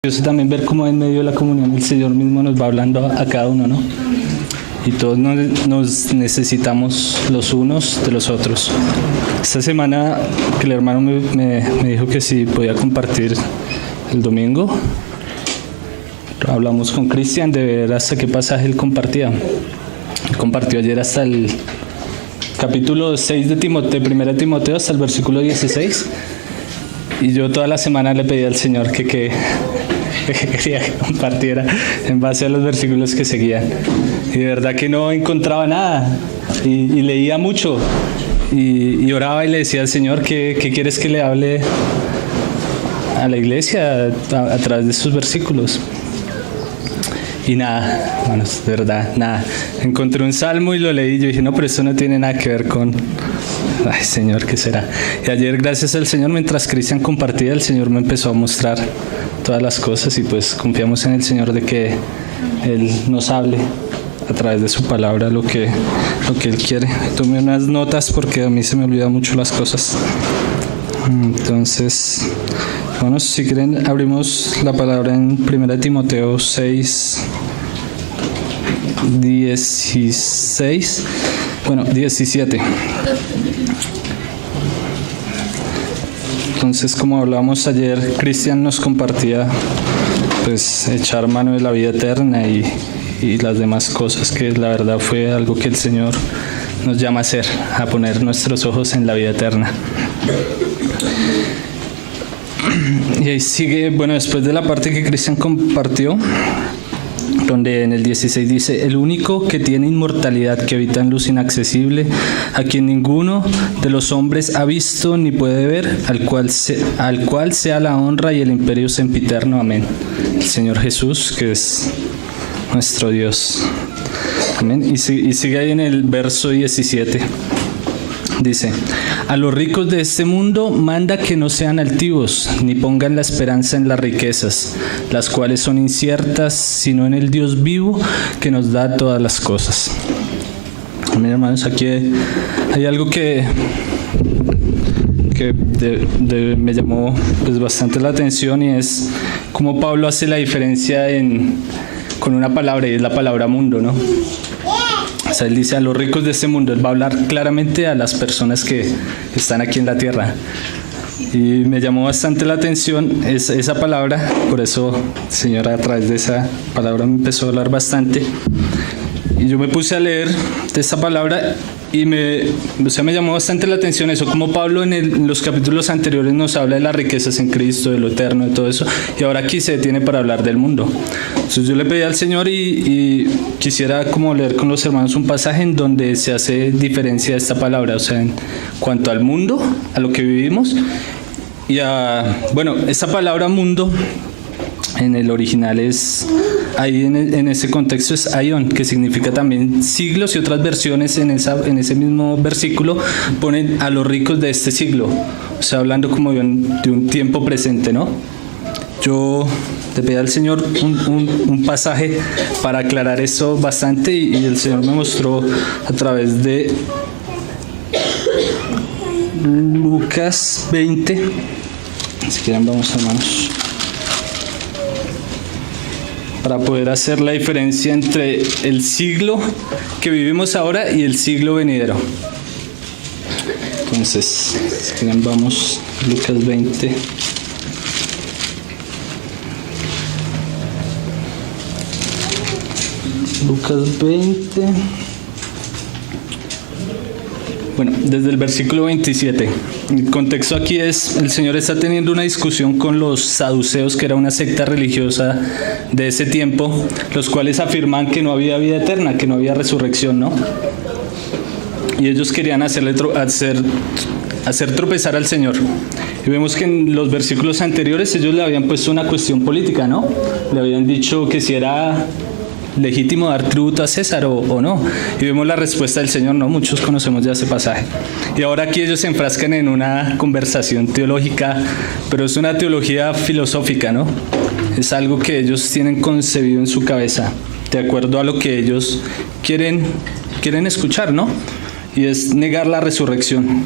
También ver cómo en medio de la comunión el Señor mismo nos va hablando a cada uno, ¿no? Y todos nos necesitamos los unos de los otros. Esta semana que el hermano me dijo que si podía compartir el domingo, hablamos con Cristian de ver hasta qué pasaje él compartía. Él compartió ayer hasta el capítulo 6 de Timoteo, 1 Timoteo, hasta el versículo 16. Y yo toda la semana le pedí al Señor que quería que compartiera en base a los versículos que seguían. Y de verdad que no encontraba nada. Y leía mucho. Y oraba y le decía al Señor, ¿qué quieres que le hable a la iglesia a través de estos versículos? Y nada, hermanos, de verdad, nada. Encontré un salmo y lo leí y yo dije, no, pero esto no tiene nada que ver con... Ay, Señor, ¿qué será? Y ayer, gracias al Señor, mientras Cristian compartía, el Señor me empezó a mostrar todas las cosas y pues confiamos en el Señor de que Él nos hable a través de su palabra lo que Él quiere. Tomé unas notas porque a mí se me olvidan mucho las cosas. Entonces, bueno, si quieren, abrimos la palabra en 1 Timoteo 6, 16, bueno, 17. Entonces, como hablamos ayer, Cristian nos compartía pues echar mano de la vida eterna y las demás cosas, que la verdad fue algo que el Señor nos llama a hacer, a poner nuestros ojos en la vida eterna. Y ahí sigue, bueno, después de la parte que Cristian compartió, donde en el 16 dice, el único que tiene inmortalidad, que habita en luz inaccesible, a quien ninguno de los hombres ha visto ni puede ver, al cual sea la honra y el imperio sempiterno. Amén. El Señor Jesús, que es nuestro Dios. Amén. Y sigue ahí en el verso 17. Dice, a los ricos de este mundo manda que no sean altivos, ni pongan la esperanza en las riquezas, las cuales son inciertas, sino en el Dios vivo que nos da todas las cosas. Miren, hermanos, aquí hay algo que me llamó pues bastante la atención, y es cómo Pablo hace la diferencia con una palabra, y es la palabra mundo, ¿no? O sea, él dice a los ricos de este mundo, él va a hablar claramente a las personas que están aquí en la tierra. Y me llamó bastante la atención esa palabra, por eso el Señor a través de esa palabra me empezó a hablar bastante. Y yo me puse a leer de esta palabra y me llamó bastante la atención eso, como Pablo en los capítulos anteriores nos habla de las riquezas en Cristo, de lo eterno, de todo eso, y ahora aquí se detiene para hablar del mundo. Entonces yo le pedí al Señor y quisiera como leer con los hermanos un pasaje en donde se hace diferencia de esta palabra, o sea, en cuanto al mundo, a lo que vivimos, y bueno, esta palabra mundo en el original es, ahí en ese contexto es aion, que significa también siglos, y otras versiones en ese mismo versículo ponen a los ricos de este siglo, o sea, hablando como de un tiempo presente, ¿no? Yo le pedí al Señor un pasaje para aclarar eso bastante, y el Señor me mostró a través de Lucas 20, si quieren vamos, hermanos, para poder hacer la diferencia entre el siglo que vivimos ahora y el siglo venidero. Entonces, si quieren vamos, Lucas 20. Lucas 20. Bueno, desde el versículo 27. El contexto aquí es, el Señor está teniendo una discusión con los saduceos, que era una secta religiosa de ese tiempo, los cuales afirman que no había vida eterna, que no había resurrección, ¿no? Y ellos querían hacer tropezar al Señor. Y vemos que en los versículos anteriores ellos le habían puesto una cuestión política, ¿no? Le habían dicho que si era legítimo dar tributo a César o no, y vemos la respuesta del Señor, no, muchos conocemos ya ese pasaje, y ahora aquí ellos se enfrascan en una conversación teológica, pero es una teología filosófica, ¿no? Es algo que ellos tienen concebido en su cabeza, de acuerdo a lo que ellos quieren escuchar, ¿no? Y es negar la resurrección.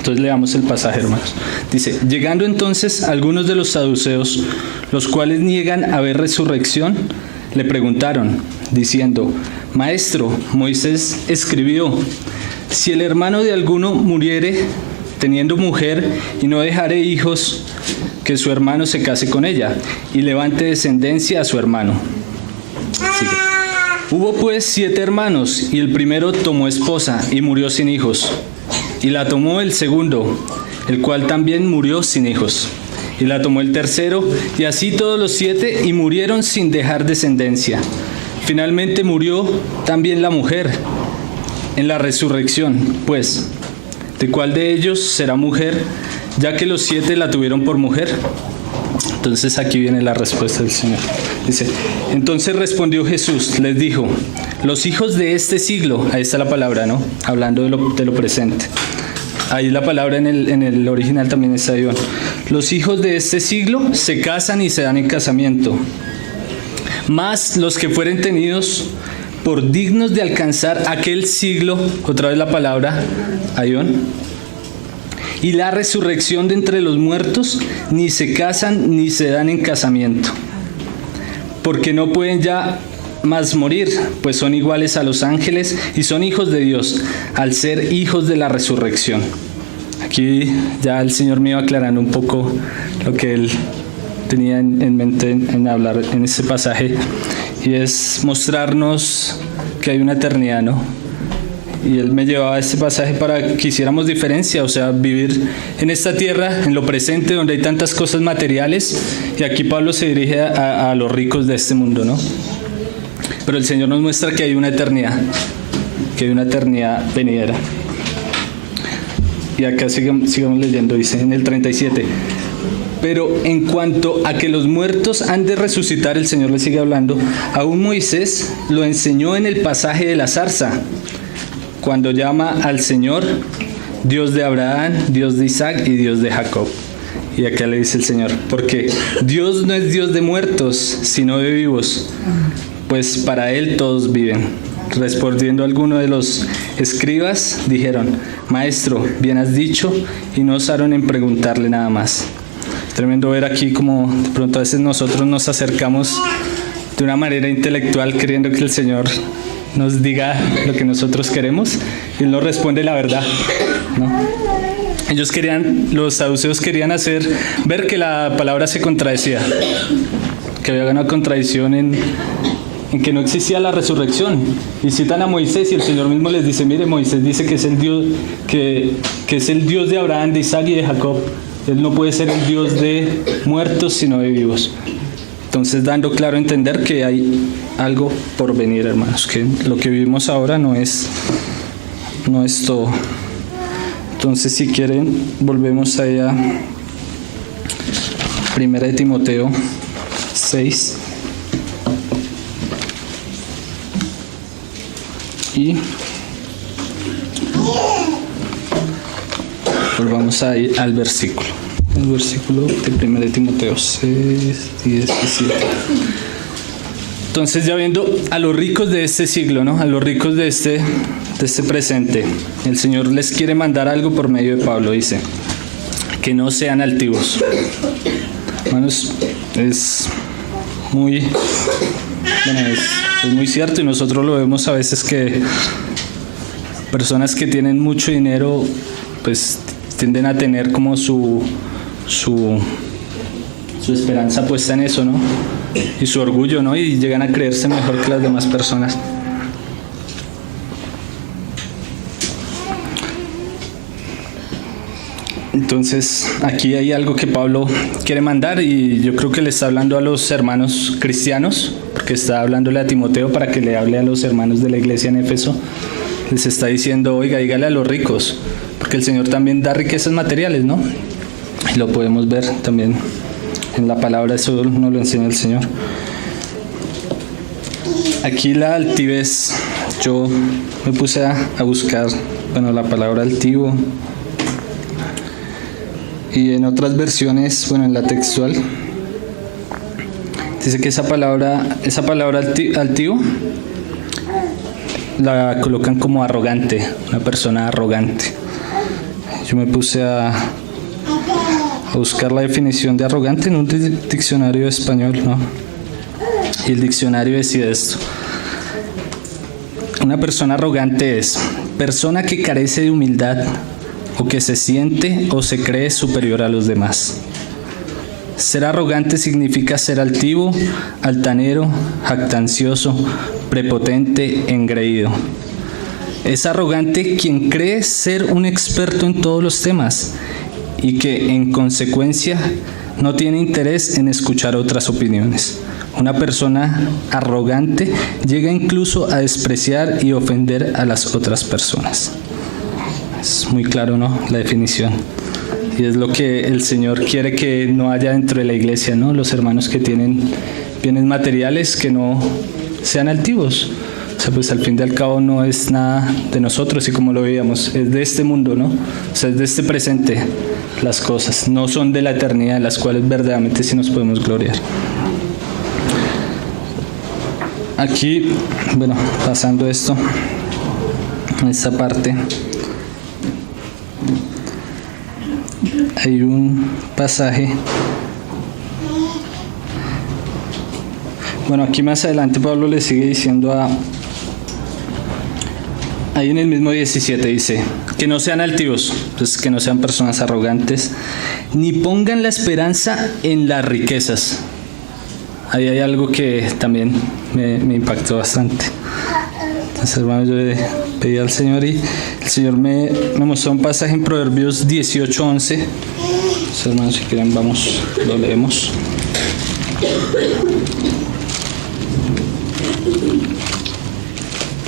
Entonces leamos el pasaje, hermanos. Dice, llegando entonces algunos de los saduceos, los cuales niegan haber resurrección, le preguntaron, diciendo, Maestro, Moisés escribió, si el hermano de alguno muriere teniendo mujer y no dejare hijos, que su hermano se case con ella y levante descendencia a su hermano. Sigue. Hubo pues 7 hermanos, y el primero tomó esposa y murió sin hijos. Y la tomó el segundo, el cual también murió sin hijos. Y la tomó el tercero, y así todos los 7, y murieron sin dejar descendencia. Finalmente murió también la mujer. En la resurrección, pues, ¿de cuál de ellos será mujer, ya que los 7 la tuvieron por mujer? Entonces aquí viene la respuesta del Señor. Dice, entonces respondió Jesús, les dijo, los hijos de este siglo, ahí está la palabra, ¿no? Hablando de lo presente. Ahí la palabra en el original también está ahí. Los hijos de este siglo se casan y se dan en casamiento. Mas los que fueren tenidos por dignos de alcanzar aquel siglo, otra vez la palabra, ayón, y la resurrección de entre los muertos, ni se casan ni se dan en casamiento, porque no pueden ya más morir, pues son iguales a los ángeles y son hijos de Dios, al ser hijos de la resurrección. Aquí ya el Señor me iba aclarando un poco lo que Él tenía en mente en hablar en este pasaje, y es mostrarnos que hay una eternidad, ¿no? Y Él me llevaba a este pasaje para que hiciéramos diferencia, o sea, vivir en esta tierra, en lo presente, donde hay tantas cosas materiales, y aquí Pablo se dirige a los ricos de este mundo, ¿no? Pero el Señor nos muestra que hay una eternidad venidera. Y acá sigamos leyendo, dice en el 37. Pero en cuanto a que los muertos han de resucitar, el Señor le sigue hablando, aún Moisés lo enseñó en el pasaje de la zarza, cuando llama al Señor Dios de Abraham, Dios de Isaac y Dios de Jacob. Y acá le dice el Señor, porque Dios no es Dios de muertos, sino de vivos, pues para Él todos viven. Respondiendo alguno de los escribas, dijeron, Maestro, bien has dicho, y no osaron en preguntarle nada más. Tremendo ver aquí como de pronto a veces nosotros nos acercamos de una manera intelectual creyendo que el Señor nos diga lo que nosotros queremos y Él nos responde la verdad, ¿no? Los saduceos querían hacer ver que la palabra se contradecía, que había una contradicción en que no existía la resurrección, y citan a Moisés y el Señor mismo les dice, mire, Moisés dice que es el Dios que es el Dios de Abraham, de Isaac y de Jacob. Él no puede ser el Dios de muertos sino de vivos. Entonces, dando claro a entender que hay algo por venir, hermanos, que lo que vivimos ahora no es todo. Entonces, si quieren, volvemos allá. 1 de Timoteo 6. Y volvamos a ir al versículo. El versículo de 1 de Timoteo 6, 17. Entonces, ya viendo a los ricos de este siglo, ¿no? A los ricos de este presente, el Señor les quiere mandar algo por medio de Pablo. Dice, que no sean altivos. Hermanos, es muy cierto, y nosotros lo vemos a veces, que personas que tienen mucho dinero pues tienden a tener como su esperanza puesta en eso, ¿no? Y su orgullo, ¿no? Y llegan a creerse mejor que las demás personas. Entonces, aquí hay algo que Pablo quiere mandar, y yo creo que le está hablando a los hermanos cristianos, porque está hablándole a Timoteo para que le hable a los hermanos de la iglesia en Éfeso. Les está diciendo, oiga, dígale a los ricos, porque el Señor también da riquezas materiales, ¿no? Y lo podemos ver también en la palabra, eso nos lo enseña el Señor. Aquí la altivez, yo me puse a buscar, la palabra altivo, y en otras versiones, en la textual, dice que esa palabra altivo la colocan como arrogante, una persona arrogante. yo me puse a buscar la definición de arrogante en un diccionario español, ¿no? Y el diccionario decía esto: una persona arrogante es persona que carece de humildad o que se siente o se cree superior a los demás. Ser arrogante significa ser altivo, altanero, jactancioso, prepotente, engreído. Es arrogante quien cree ser un experto en todos los temas y que, en consecuencia, no tiene interés en escuchar otras opiniones. Una persona arrogante llega incluso a despreciar y ofender a las otras personas. Es muy claro, ¿no?, la definición. Y es lo que el Señor quiere que no haya dentro de la iglesia, ¿no? Los hermanos que tienen bienes materiales que no sean altivos. O sea, pues al fin y al cabo no es nada de nosotros, y como lo veíamos, es de este mundo, ¿no? O sea, es de este presente las cosas, no son de la eternidad, en las cuales verdaderamente sí nos podemos gloriar. Aquí, bueno, pasando esto, esta parte, hay un pasaje. Bueno, aquí más adelante Pablo le sigue diciendo ahí en el mismo 17 dice, que no sean altivos, pues que no sean personas arrogantes, ni pongan la esperanza en las riquezas. Ahí hay algo que también me impactó bastante. Entonces, hermanos, yo le pedí al Señor y el Señor me mostró un pasaje en Proverbios 18:11. Entonces, hermanos, si quieren, vamos, lo leemos.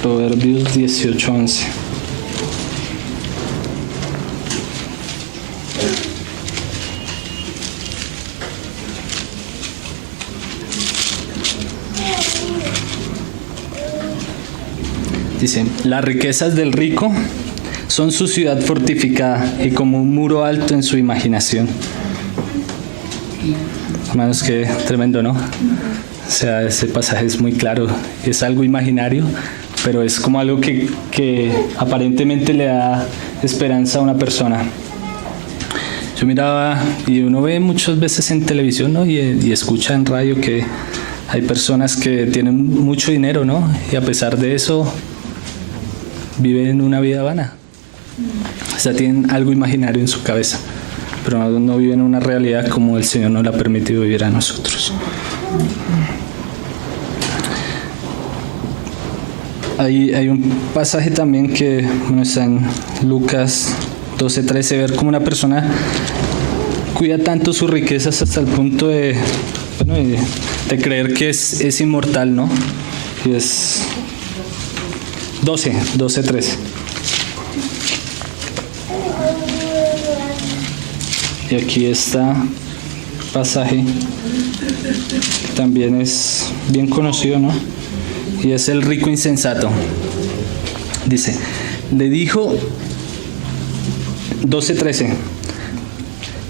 Proverbios 18:11. Dice, las riquezas del rico son su ciudad fortificada y como un muro alto en su imaginación. Hermanos, qué tremendo, ¿no? O sea, ese pasaje es muy claro, es algo imaginario, pero es como algo que aparentemente le da esperanza a una persona. Yo miraba, y uno ve muchas veces en televisión, ¿no? y escucha en radio que hay personas que tienen mucho dinero, ¿no? Y a pesar de eso viven una vida vana. O sea, tienen algo imaginario en su cabeza, pero no viven una realidad como el Señor nos la ha permitido vivir a nosotros. Hay un pasaje también que está en Lucas 12:13, ver cómo una persona cuida tanto sus riquezas hasta el punto de creer que es inmortal, ¿no? Y es 12:13. Y aquí está pasaje que también es bien conocido, ¿no? Y es el rico insensato. Dice, le dijo 12:13.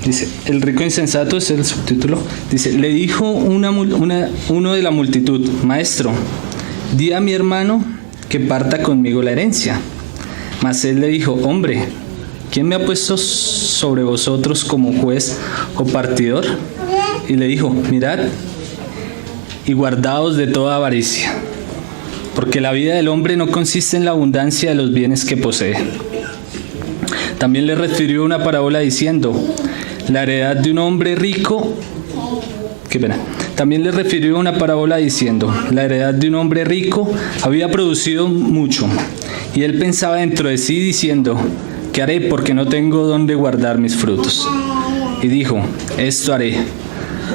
Dice, el rico insensato es el subtítulo. Dice, le dijo uno de la multitud, maestro, di a mi hermano que parta conmigo la herencia. Mas él le dijo, hombre, ¿quién me ha puesto sobre vosotros como juez o partidor? Y le dijo, mirad y guardaos de toda avaricia, porque la vida del hombre no consiste en la abundancia de los bienes que posee. También le refirió una parábola diciendo, la heredad de un hombre rico, También le refirió una parábola diciendo, la heredad de un hombre rico había producido mucho, y él pensaba dentro de sí diciendo, ¿qué haré porque no tengo dónde guardar mis frutos? Y dijo, esto haré,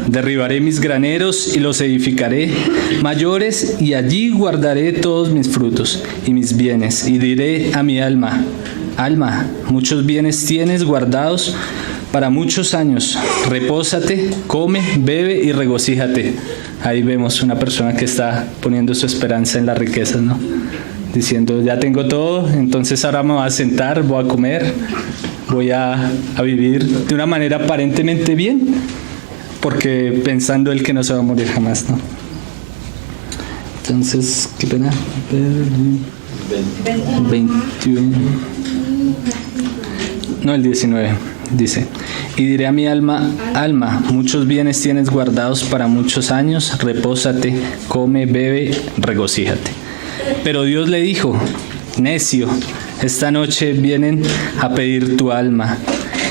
derribaré mis graneros y los edificaré mayores, y allí guardaré todos mis frutos y mis bienes, y diré a mi alma, alma, muchos bienes tienes guardados para muchos años, repósate, come, bebe y regocíjate. Ahí vemos una persona que está poniendo su esperanza en las riquezas, ¿no? Diciendo, ya tengo todo, entonces ahora me voy a sentar, voy a comer, voy a vivir de una manera aparentemente bien, porque pensando él que no se va a morir jamás, ¿no? Entonces, qué pena. 21. no, el 19, dice, y diré a mi alma, alma, muchos bienes tienes guardados para muchos años, repósate, come, bebe, regocíjate. Pero Dios le dijo, necio, esta noche vienen a pedir tu alma,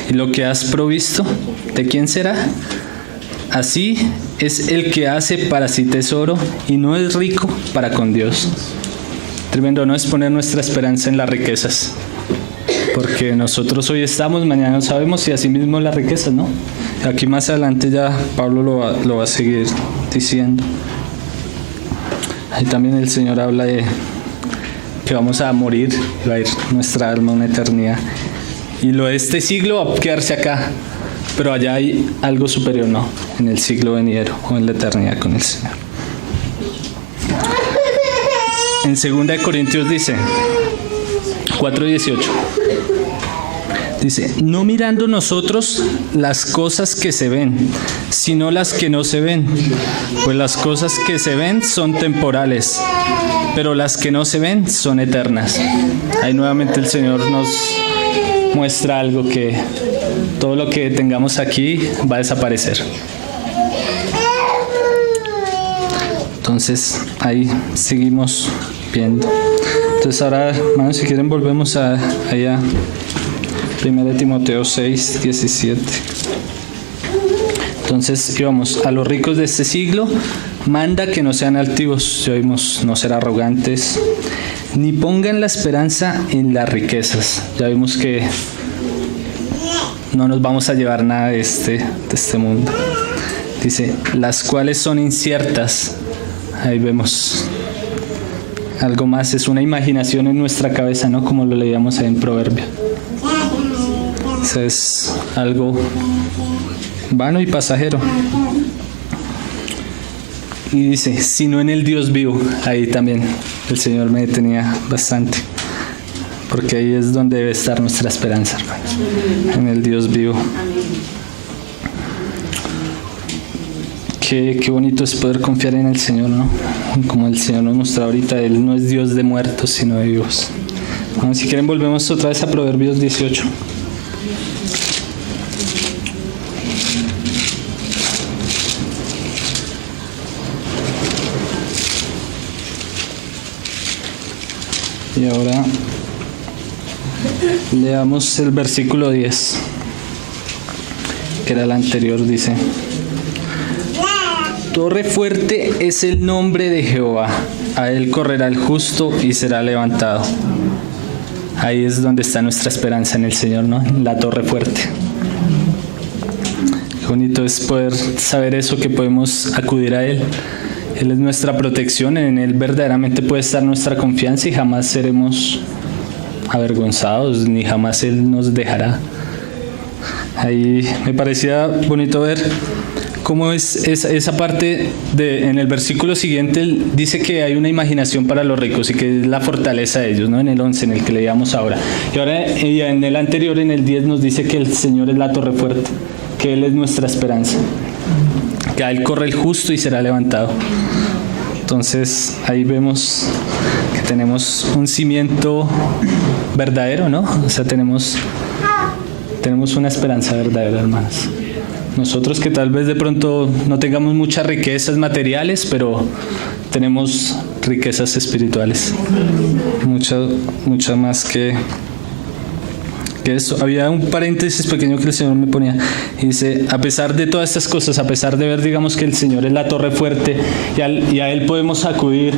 y lo que has provisto, ¿de quién será? Así es el que hace para sí tesoro y no es rico para con Dios. Tremendo, no es poner nuestra esperanza en las riquezas, porque nosotros hoy estamos, mañana no sabemos, y así mismo las riquezas, ¿no? Aquí más adelante ya Pablo lo va a seguir diciendo. Ahí también el Señor habla de que vamos a morir y va a ir nuestra alma una eternidad. Y lo de este siglo va a quedarse acá, pero allá hay algo superior, ¿no? En el siglo venidero o en la eternidad con el Señor. En 2 Corintios dice, 4:18, dice, no mirando nosotros las cosas que se ven, sino las que no se ven, pues las cosas que se ven son temporales, pero las que no se ven son eternas. Ahí nuevamente el Señor nos muestra algo, que todo lo que tengamos aquí va a desaparecer. Entonces ahí seguimos viendo. Entonces ahora, hermanos, si quieren volvemos allá, 1 Timoteo 6:17. Entonces íbamos, a los ricos de este siglo manda que no sean altivos, ya vimos, no ser arrogantes, ni pongan la esperanza en las riquezas. Ya vimos que no nos vamos a llevar nada de este mundo. Dice, las cuales son inciertas. Ahí vemos algo más, es una imaginación en nuestra cabeza, ¿no? Como lo leíamos ahí en Proverbio. Eso es algo vano y pasajero. Y dice, sino en el Dios vivo. Ahí también el Señor me detenía bastante, porque ahí es donde debe estar nuestra esperanza, hermanos, en el Dios vivo. Qué bonito es poder confiar en el Señor, ¿no? Como el Señor nos muestra ahorita, Él no es Dios de muertos, sino de vivos. Bueno, si quieren volvemos otra vez a Proverbios 18. Y ahora leamos el versículo 10, que era el anterior, dice, torre fuerte es el nombre de Jehová, a él correrá el justo y será levantado. Ahí es donde está nuestra esperanza, en el Señor, ¿no? En la torre fuerte. Qué bonito es poder saber eso, que podemos acudir a Él. Él es nuestra protección, en Él verdaderamente puede estar nuestra confianza y jamás seremos avergonzados, ni jamás Él nos dejará. Ahí me parecía bonito ver cómo es esa parte en el versículo siguiente. Él dice que hay una imaginación para los ricos y que es la fortaleza de ellos, ¿no? En el 11, en el que leíamos ahora. Y ahora en el anterior, en el 10, nos dice que el Señor es la torre fuerte, que Él es nuestra esperanza, que a Él corre el justo y será levantado. Entonces ahí vemos que tenemos un cimiento verdadero, ¿no? O sea, tenemos una esperanza verdadera, hermanos. Nosotros que tal vez de pronto no tengamos muchas riquezas materiales, pero tenemos riquezas espirituales. Mucha más que eso. Había un paréntesis pequeño que el Señor me ponía. Y dice, a pesar de todas estas cosas, a pesar de ver, digamos, que el Señor es la torre fuerte y a Él podemos acudir,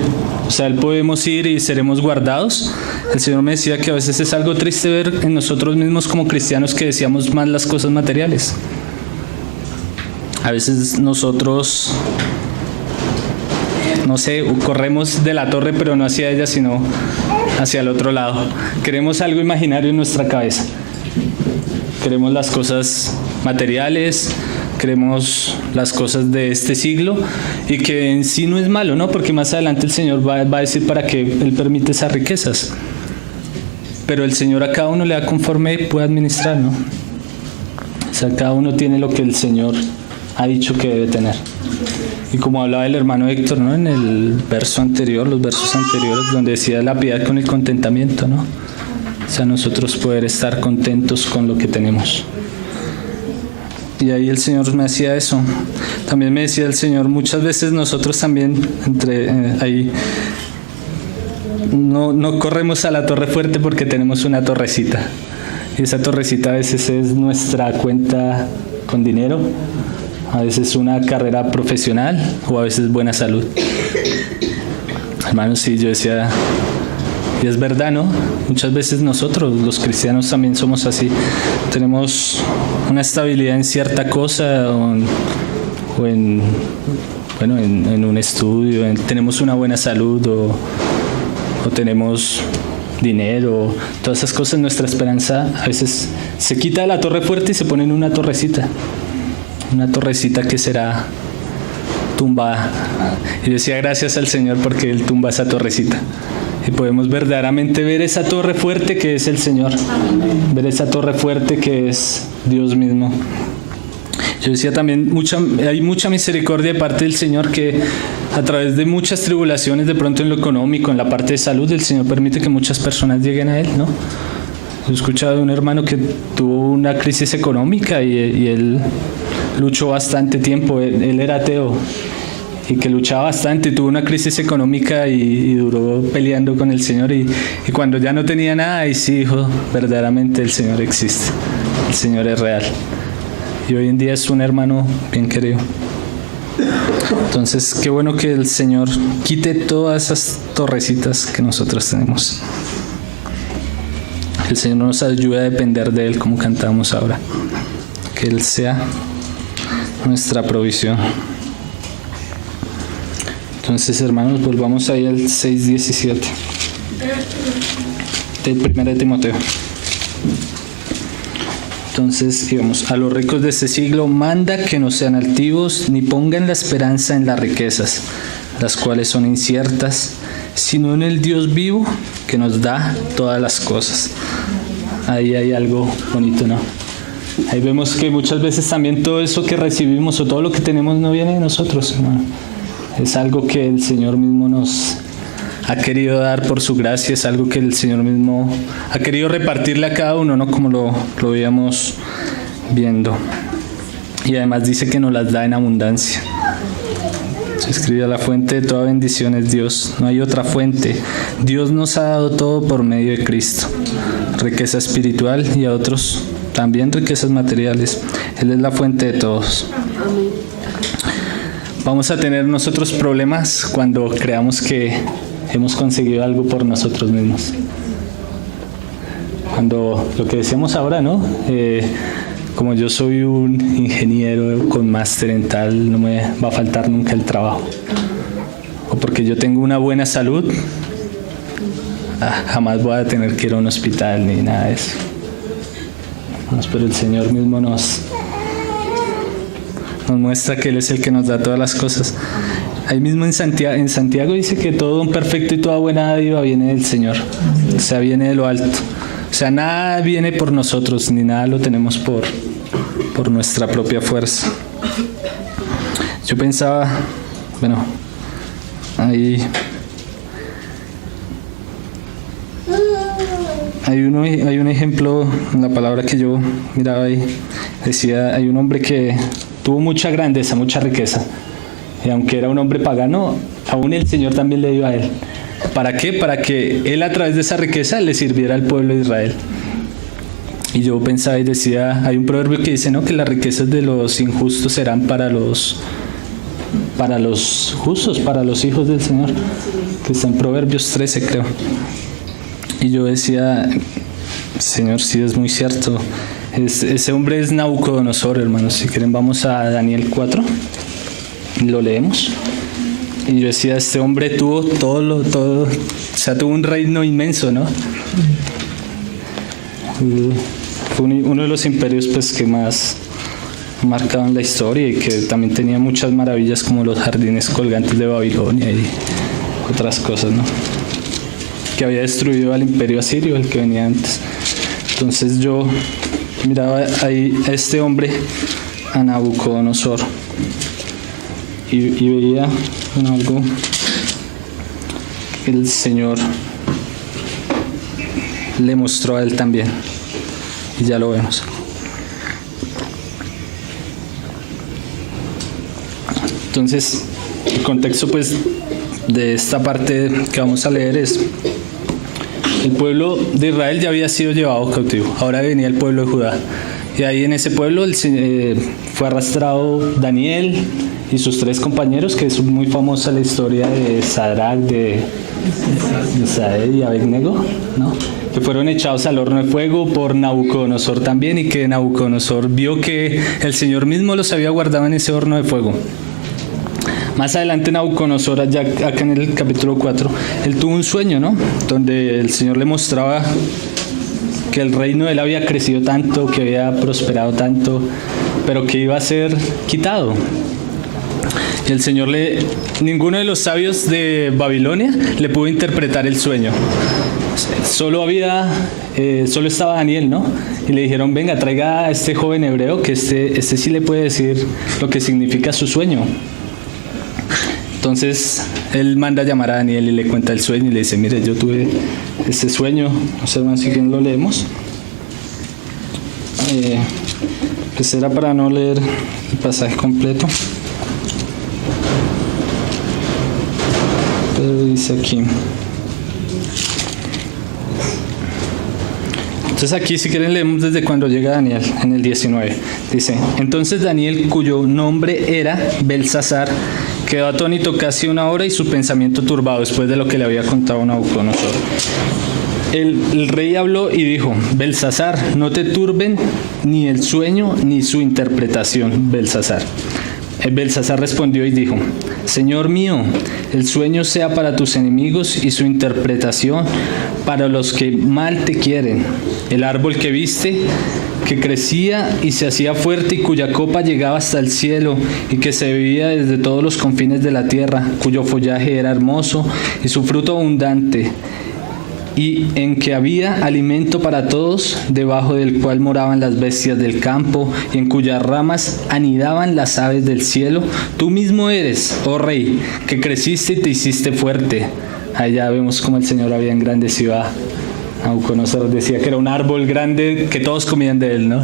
o sea, a Él podemos ir y seremos guardados, el Señor me decía que a veces es algo triste ver en nosotros mismos como cristianos que deseamos más las cosas materiales. A veces nosotros, no sé, corremos de la torre, pero no hacia ella, sino hacia el otro lado. Queremos algo imaginario en nuestra cabeza. Queremos las cosas materiales, queremos las cosas de este siglo, y que en sí no es malo, ¿no? Porque más adelante el Señor va a decir para qué Él permite esas riquezas. Pero el Señor a cada uno le da conforme puede administrar, ¿no? O sea, cada uno tiene lo que el Señor ha dicho que debe tener. Y como hablaba el hermano Héctor, ¿no? En el verso anterior, los versos anteriores, donde decía la piedad con el contentamiento, ¿no? O sea, nosotros poder estar contentos con lo que tenemos. Y ahí el Señor me hacía eso. También me decía el Señor, muchas veces nosotros también ahí no corremos a la torre fuerte porque tenemos una torrecita. Y esa torrecita a veces es nuestra cuenta con dinero, a veces una carrera profesional o a veces buena salud. Hermanos, sí, yo decía, y es verdad, ¿no? Muchas veces nosotros, los cristianos, también somos así. Tenemos una estabilidad en cierta cosa o en un estudio, tenemos una buena salud o tenemos dinero, todas esas cosas. Nuestra esperanza a veces se quita de la torre fuerte y se pone en una torrecita que será tumbada. Y decía gracias al Señor porque Él tumba esa torrecita y podemos verdaderamente ver esa torre fuerte que es el Señor, ver esa torre fuerte que es Dios mismo. Yo decía también, hay mucha misericordia de parte del Señor, que a través de muchas tribulaciones, de pronto en lo económico, en la parte de salud, el Señor permite que muchas personas lleguen a Él, ¿no? He escuchado de un hermano que tuvo una crisis económica y él luchó bastante tiempo. Él era ateo y que luchaba bastante, tuvo una crisis económica y duró peleando con el Señor y cuando ya no tenía nada, y sí dijo, verdaderamente el Señor existe, el Señor es real. Y hoy en día es un hermano bien querido. Entonces, qué bueno que el Señor quite todas esas torrecitas que nosotros tenemos. Que el Señor nos ayude a depender de Él, como cantamos ahora. Que Él sea nuestra provisión. Entonces, hermanos, volvamos ahí al 6:17 del 1 de Timoteo. Entonces, digamos, a los ricos de este siglo manda que no sean altivos ni pongan la esperanza en las riquezas, las cuales son inciertas, sino en el Dios vivo que nos da todas las cosas. Ahí hay algo bonito, ¿no? Ahí vemos que muchas veces también todo eso que recibimos o todo lo que tenemos no viene de nosotros, hermano. Es algo que el Señor mismo nos ha querido dar por su gracia, es algo que el Señor mismo ha querido repartirle a cada uno, ¿no? Como lo íbamos viendo. Y además dice que nos las da en abundancia. Se escribe: la fuente de toda bendición es Dios, no hay otra fuente. Dios nos ha dado todo por medio de Cristo, riqueza espiritual y a otros también riquezas materiales. Él es la fuente de todos. Vamos a tener nosotros problemas cuando creamos que hemos conseguido algo por nosotros mismos. Cuando lo que decíamos ahora, ¿no? Como yo soy un ingeniero con máster en tal, no me va a faltar nunca el trabajo. O porque yo tengo una buena salud, jamás voy a tener que ir a un hospital ni nada de eso. Pero el Señor mismo nos muestra que Él es el que nos da todas las cosas. Ahí mismo en Santiago dice que todo don perfecto y toda buena dádiva viene del Señor. O sea, viene de lo alto. O sea, nada viene por nosotros, ni nada lo tenemos por nuestra propia fuerza. Yo pensaba, bueno, ahí hay un ejemplo en la palabra que yo miraba ahí. Decía, hay un hombre que tuvo mucha grandeza, mucha riqueza. Y aunque era un hombre pagano, aún el Señor también le dio a él. ¿Para qué? Para que él a través de esa riqueza le sirviera al pueblo de Israel. Y yo pensaba y decía, hay un proverbio que dice, ¿no?, que las riquezas de los injustos serán para los justos, para los hijos del Señor, que está en Proverbios 13, creo. Y yo decía, Señor, sí es muy cierto. Ese hombre es Nabucodonosor, hermanos. Si quieren vamos a Daniel 4 y lo leemos. Y yo decía, este hombre tuvo todo, o sea, tuvo un reino inmenso, ¿no? Fue uno de los imperios pues que más marcaban la historia y que también tenía muchas maravillas como los jardines colgantes de Babilonia y otras cosas, ¿no? Que había destruido al imperio asirio, el que venía antes. Entonces yo miraba ahí a este hombre, a Nabucodonosor, y veía, bueno, algo, el Señor le mostró a él también. Y ya lo vemos. Entonces, el contexto pues de esta parte que vamos a leer es: el pueblo de Israel ya había sido llevado cautivo, ahora venía el pueblo de Judá. Y ahí en ese pueblo fue arrastrado Daniel y sus 3 compañeros, que es muy famosa la historia de Sadrach, de Misael y Abednego, ¿no? Que fueron echados al horno de fuego por Nabucodonosor también, y que Nabucodonosor vio que el Señor mismo los había guardado en ese horno de fuego. Más adelante Nabucodonosor, ya acá en el capítulo 4, él tuvo un sueño, ¿no? Donde el Señor le mostraba que el reino de él había crecido tanto, que había prosperado tanto, pero que iba a ser quitado. Y el Señor ninguno de los sabios de Babilonia le pudo interpretar el sueño. Solo estaba Daniel, ¿no? Y le dijeron: venga, traiga a este joven hebreo, que este sí le puede decir lo que significa su sueño. Entonces él manda a llamar a Daniel y le cuenta el sueño y le dice: mire, yo tuve este sueño. No sé si bien lo leemos. Pues era para no leer el pasaje completo, pero dice aquí. Entonces aquí, si quieren, leemos desde cuando llega Daniel, en el 19. Dice: entonces Daniel, cuyo nombre era Belsasar, quedó atónito casi 1 hora y su pensamiento turbado después de lo que le había contado Nabucodonosor. El rey habló y dijo: Belsasar, no te turben ni el sueño ni su interpretación, Belsasar. Belsasar respondió y dijo: Señor mío, el sueño sea para tus enemigos y su interpretación para los que mal te quieren. El árbol que viste, que crecía y se hacía fuerte y cuya copa llegaba hasta el cielo y que se veía desde todos los confines de la tierra, cuyo follaje era hermoso y su fruto abundante, y en que había alimento para todos, debajo del cual moraban las bestias del campo y en cuyas ramas anidaban las aves del cielo. Tú mismo eres, oh rey, que creciste y te hiciste fuerte. Allá vemos cómo el Señor había engrandecido a Nabucodonosor. Decía que era un árbol grande que todos comían de él, ¿no?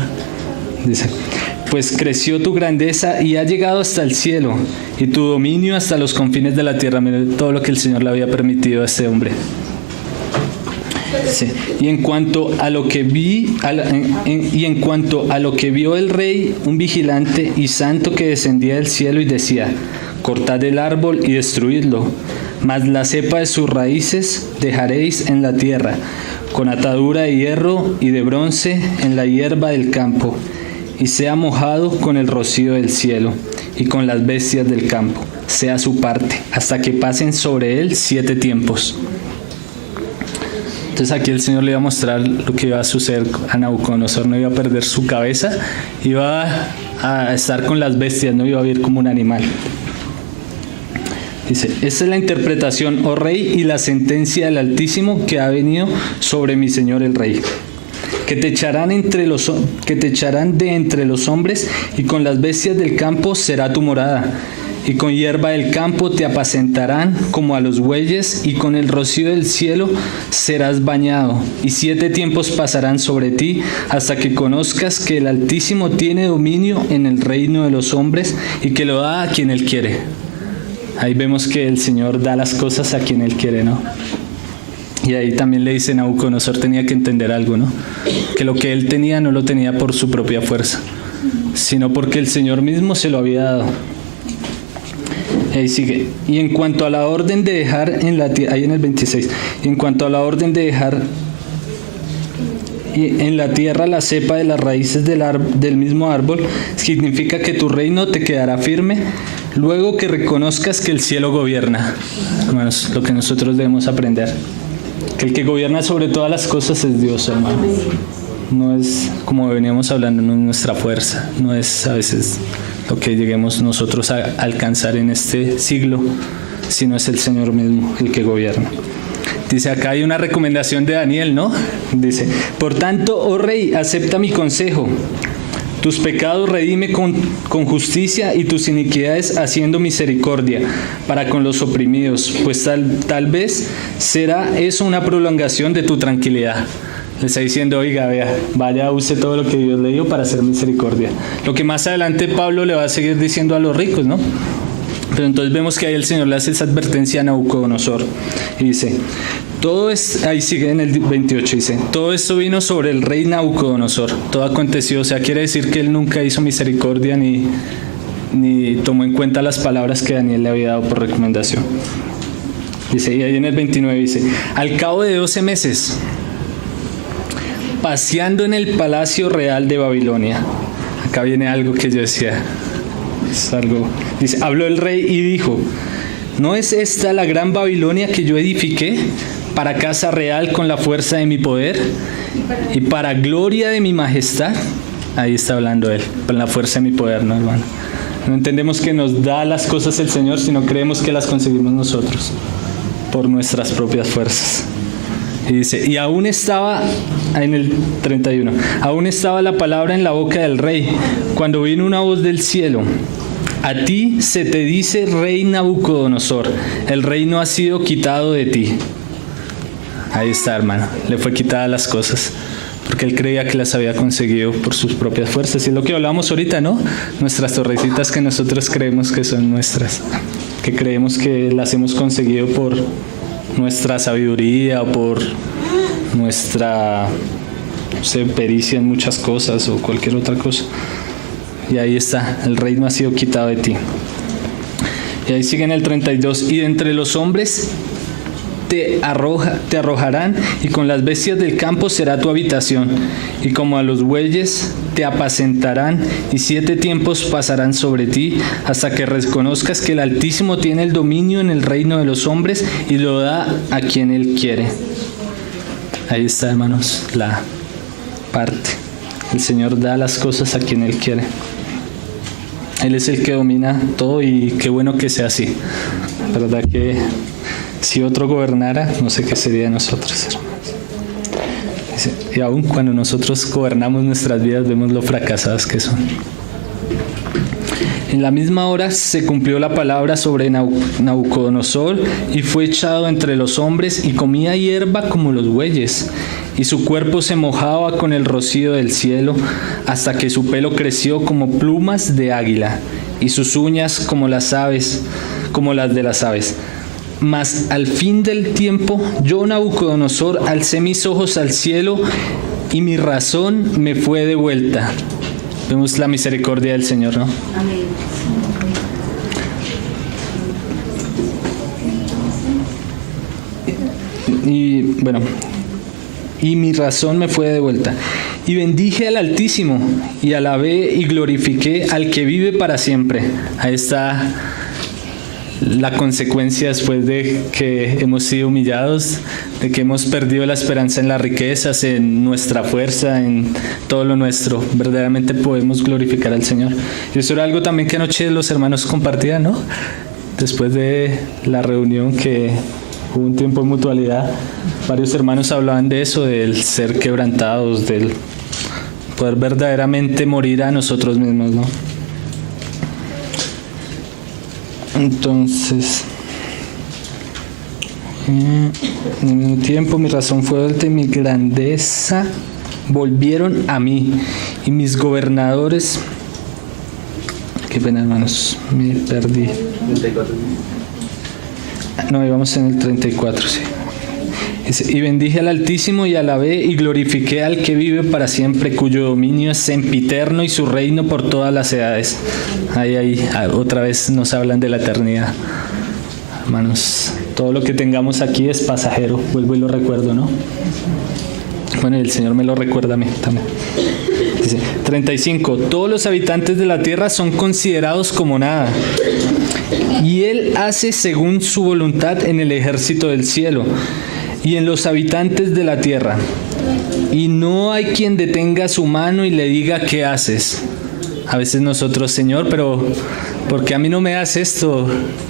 Dice: pues creció tu grandeza y ha llegado hasta el cielo y tu dominio hasta los confines de la tierra. Mira todo lo que el Señor le había permitido a este hombre. Sí. Y en cuanto a lo que vio el rey, un vigilante y santo que descendía del cielo y decía: cortad el árbol y destruidlo, mas la cepa de sus raíces dejaréis en la tierra, con atadura de hierro y de bronce en la hierba del campo, y sea mojado con el rocío del cielo y con las bestias del campo, sea su parte, hasta que pasen sobre él 7 tiempos. Entonces aquí el Señor le iba a mostrar lo que iba a suceder a Nabucodonosor. No iba a perder su cabeza, iba a estar con las bestias, no iba a vivir como un animal. Dice: esta es la interpretación, oh rey, y la sentencia del Altísimo que ha venido sobre mi señor el rey. Que te echarán de entre los hombres, y con las bestias del campo será tu morada. Y con hierba del campo te apacentarán como a los bueyes, y con el rocío del cielo serás bañado. Y 7 tiempos pasarán sobre ti, hasta que conozcas que el Altísimo tiene dominio en el reino de los hombres, y que lo da a quien Él quiere. Ahí vemos que el Señor da las cosas a quien Él quiere, ¿no? Y ahí también le dice: Nabucodonosor tenía que entender algo, ¿no? Que lo que él tenía no lo tenía por su propia fuerza, sino porque el Señor mismo se lo había dado. Ahí sigue: y en cuanto a la orden de dejar en la tierra, ahí en el 26, y en cuanto a la orden de dejar en la tierra la cepa de las raíces del mismo árbol, significa que tu reino te quedará firme, luego que reconozcas que el cielo gobierna. Hermanos, lo que nosotros debemos aprender, que el que gobierna sobre todas las cosas es Dios, hermano. No es, como veníamos hablando, no es nuestra fuerza, no es a veces lo que lleguemos nosotros a alcanzar en este siglo, sino es el Señor mismo el que gobierna. Dice acá, hay una recomendación de Daniel, ¿no? Dice: por tanto, oh rey, acepta mi consejo. Tus pecados redime con justicia y tus iniquidades haciendo misericordia para con los oprimidos, pues tal vez será eso una prolongación de tu tranquilidad. Le está diciendo, oiga, vea, vaya, use todo lo que Dios le dio para hacer misericordia. Lo que más adelante Pablo le va a seguir diciendo a los ricos, ¿no? Pero entonces vemos que ahí el Señor le hace esa advertencia a Nabucodonosor. Y dice, ahí sigue en el 28, dice, todo esto vino sobre el rey Nabucodonosor. Todo aconteció, o sea, quiere decir que él nunca hizo misericordia ni tomó en cuenta las palabras que Daniel le había dado por recomendación. Dice, y ahí en el 29 dice, al cabo de 12 meses, paseando en el palacio real de Babilonia. Acá viene algo que yo decía, es algo, dice, habló el rey y dijo, ¿no es esta la gran Babilonia que yo edifiqué para casa real con la fuerza de mi poder y para gloria de mi majestad? Ahí está hablando él, con la fuerza de mi poder, ¿no, hermano? No entendemos que nos da las cosas el Señor, sino creemos que las conseguimos nosotros por nuestras propias fuerzas. Y dice, y aún estaba, en el 31, aún estaba la palabra en la boca del rey, cuando vino una voz del cielo. A ti se te dice, rey Nabucodonosor, el reino ha sido quitado de ti. Ahí está, hermano, le fue quitada las cosas, porque él creía que las había conseguido por sus propias fuerzas. Y es lo que hablábamos ahorita, ¿no? Nuestras torrecitas que nosotros creemos que son nuestras, que creemos que las hemos conseguido por nuestra sabiduría o por nuestra, no sé, pericia en muchas cosas o cualquier otra cosa. Y ahí está, el reino ha sido quitado de ti. Y ahí sigue en el 32, y de entre los hombres te arrojarán, y con las bestias del campo será tu habitación, y como a los bueyes te apacentarán, y 7 tiempos pasarán sobre ti, hasta que reconozcas que el Altísimo tiene el dominio en el reino de los hombres, y lo da a quien Él quiere. Ahí está, hermanos, la parte. El Señor da las cosas a quien Él quiere. Él es el que domina todo, y qué bueno que sea así. La verdad que si otro gobernara, no sé qué sería de nosotros, hermanos. Y aún cuando nosotros gobernamos nuestras vidas, vemos lo fracasadas que son. En la misma hora se cumplió la palabra sobre Nabucodonosor, y fue echado entre los hombres, y comía hierba como los bueyes, y su cuerpo se mojaba con el rocío del cielo, hasta que su pelo creció como plumas de águila, y sus uñas como las de las aves. Mas al fin del tiempo, yo, Nabucodonosor, alcé mis ojos al cielo, y mi razón me fue devuelta. Vemos la misericordia del Señor, ¿no? Amén. Y bueno, y mi razón me fue devuelta. Y bendije al Altísimo, y alabé y glorifiqué al que vive para siempre. Ahí está la consecuencia después de que hemos sido humillados, de que hemos perdido la esperanza en las riquezas, en nuestra fuerza, en todo lo nuestro. Verdaderamente podemos glorificar al Señor. Y eso era algo también que anoche los hermanos compartían, ¿no? Después de la reunión que hubo un tiempo de mutualidad, varios hermanos hablaban de eso, del ser quebrantados, del poder verdaderamente morir a nosotros mismos, ¿no? Entonces, en el mismo tiempo mi razón fue vuelta y mi grandeza volvieron a mí, y mis gobernadores, qué pena, hermanos, me perdí. 34. No, íbamos en el 34, sí. Y bendije al Altísimo, y alabé y glorifiqué al que vive para siempre, cuyo dominio es sempiterno, y su reino por todas las edades. Ahí, otra vez nos hablan de la eternidad. Hermanos, todo lo que tengamos aquí es pasajero, vuelvo y lo recuerdo, ¿no? Bueno, y el Señor me lo recuerda a mí también. Dice, 35, todos los habitantes de la tierra son considerados como nada, y Él hace según su voluntad en el ejército del cielo y en los habitantes de la tierra, y no hay quien detenga su mano y le diga, ¿qué haces? A veces nosotros, Señor, pero ¿por qué a mí no me das esto?